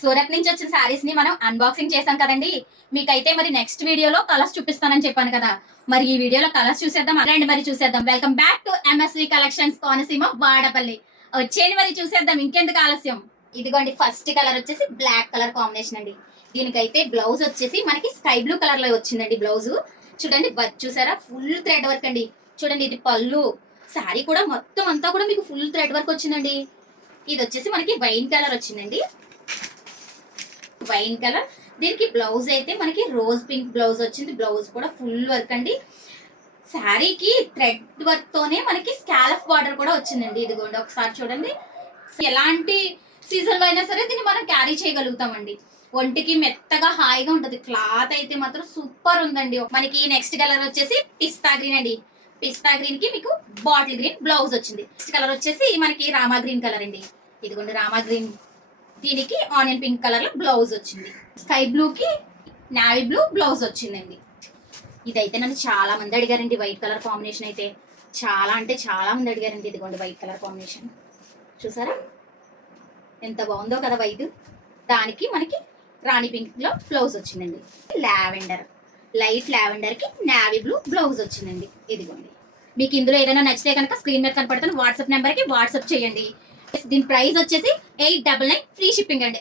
సూరత్ నుంచి వచ్చిన శారీస్ ని మనం అన్బాక్సింగ్ చేసాం కదండి. మీకైతే మరి నెక్స్ట్ వీడియోలో కలర్స్ చూపిస్తానని చెప్పాను కదా. మరి ఈ వీడియోలో కలర్స్ చూసేద్దాం. రండి మరి చూసేద్దాం. Welcome back to MSV collections Konaseema Vadapalli. వచ్చేయండి మరి చూసేద్దాం, ఇంకెందుకు ఆలస్యం. ఇదిగోండి, ఫస్ట్ కలర్ వచ్చేసి బ్లాక్ కలర్ కాంబినేషన్ అండి. దీనికైతే బ్లౌజ్ వచ్చేసి మనకి స్కై బ్లూ కలర్ లో వచ్చిందండి. బ్లౌజ్ చూడండి, వర్క్ చూసారా, ఫుల్ థ్రెడ్ వర్క్ అండి. చూడండి, ఇది పళ్ళు. శారీ కూడా మొత్తం అంతా కూడా మీకు ఫుల్ థ్రెడ్ వర్క్ వచ్చిందండి. ఇది వచ్చేసి మనకి వైన్ కలర్ వచ్చిందండి. Wine colour. దీనికి బ్లౌజ్ అయితే మనకి రోజ్ పింక్ బ్లౌజ్ వచ్చింది. బ్లౌజ్ కూడా ఫుల్ వర్క్ అండి. శారీకి థ్రెడ్ వర్క్ తోనే మనకి స్కాలఫ్ బార్డర్ కూడా వచ్చిందండి. ఇదిగోండి, ఒకసారి చూడండి. ఎలాంటి సీజన్ లో అయినా సరే దీన్ని మనం క్యారీ చేయగలుగుతామండి. ఒంటికి మెత్తగా హాయిగా ఉంటది. క్లాత్ అయితే మాత్రం సూపర్ ఉందండి. మనకి నెక్స్ట్ కలర్ వచ్చేసి పిస్తా గ్రీన్ అండి. పిస్తా గ్రీన్ కి మీకు బాటిల్ గ్రీన్ బ్లౌజ్ వచ్చింది. నెక్స్ట్ కలర్ వచ్చేసి మనకి రామా గ్రీన్ కలర్ అండి. ఇదిగోండి, రామా గ్రీన్. దీనికి ఆనియన్ పింక్ కలర్ లో బ్లౌజ్ వచ్చింది. స్కై బ్లూ కి నావీ బ్లూ బ్లౌజ్ వచ్చిందండి. ఇదైతే నన్ను చాలా మంది అడిగారండి. వైట్ కలర్ కాంబినేషన్ అయితే చాలా అంటే చాలా మంది అడిగారండి. ఇదిగోండి, వైట్ కలర్ కాంబినేషన్ చూసారా ఎంత బాగుందో కదా వైట్. దానికి మనకి రాణి పింక్ లో బ్లౌజ్ వచ్చిందండి. లావెండర్, లైట్ లావెండర్ కి నావీ బ్లూ బ్లౌజ్ వచ్చిందండి. ఇదిగోండి, మీకు ఇందులో ఏదైనా నచ్చితే కనుక స్క్రీన్ మీద కనపడుతున్న వాట్సాప్ నెంబర్ కి వాట్సాప్ చేయండి. దీని ప్రైస్ వచ్చేసి 899 ఫ్రీ షిప్పింగ్ అండి.